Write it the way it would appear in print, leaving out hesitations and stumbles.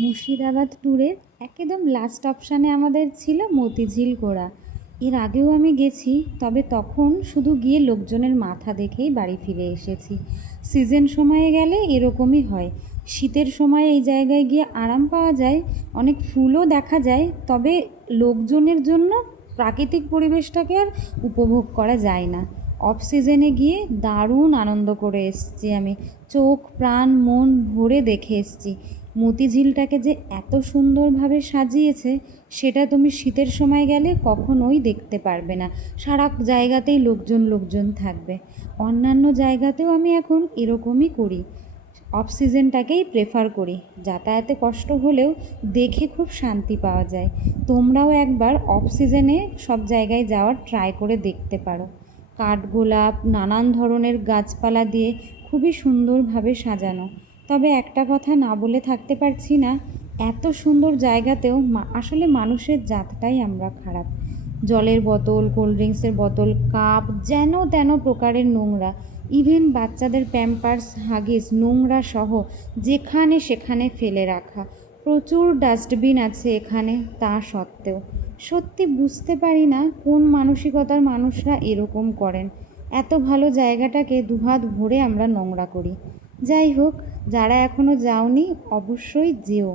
মুর্শিদাবাদ ট্যুরের একদম লাস্ট অপশানে আমাদের ছিল মতিঝিল ঘোরা। এর আগেও আমি গেছি, তবে তখন শুধু গিয়ে লোকজনের মাথা দেখেই বাড়ি ফিরে এসেছি। সিজন সময়ে গেলে এরকমই হয়। শীতের সময় এই জায়গায় গিয়ে আরাম পাওয়া যায়, অনেক ফুলও দেখা যায়, তবে লোকজনের জন্য প্রাকৃতিক পরিবেশটাকে আর উপভোগ করা যায় না। অফ সিজনে গিয়ে দারুণ আনন্দ করে এসেছি আমি, চোখ প্রাণ মন ভরে দেখে এসেছি। মতিঝিলটাকে যে এত সুন্দরভাবে সাজিয়েছে সেটা তুমি শীতের সময় গেলে কখনোই দেখতে পারবে না। সারা জায়গাতেই লোকজন লোকজন থাকবে। অন্যান্য জায়গাতেও আমি এখন এরকমই করি, অফ সিজনটাকেই প্রেফার করি। যাতায়াতে কষ্ট হলেও দেখে খুব শান্তি পাওয়া যায়। তোমরাও একবার অফ সিজনে সব জায়গায় যাওয়ার ট্রাই করে দেখতে পারো। কাঠগোলাপ নানান ধরনের গাছপালা দিয়ে খুবই সুন্দরভাবে সাজানো। তবে একটা কথা না বলে থাকতে পারছি না, এত সুন্দর জায়গাতেও আসলে মানুষের জাতটাই আমরা খারাপ। জলের বোতল, কোল্ড ড্রিঙ্কসের বোতল, কাপ যেন তেন প্রকারের নোংরা, ইভেন বাচ্চাদের প্যাম্পার্স হাগিস নোংরা সহ যেখানে সেখানে ফেলে রাখা। প্রচুর ডাস্টবিন আছে এখানে, তা সত্ত্বেও সত্যি বুঝতে পারি না কোন মানসিকতার মানুষরা এরকম করেন। এত ভালো জায়গাটাকে দুহাত ভরে আমরা নোংরা করি। যাই হোক, যারা এখনও যাওনি অবশ্যই যেও।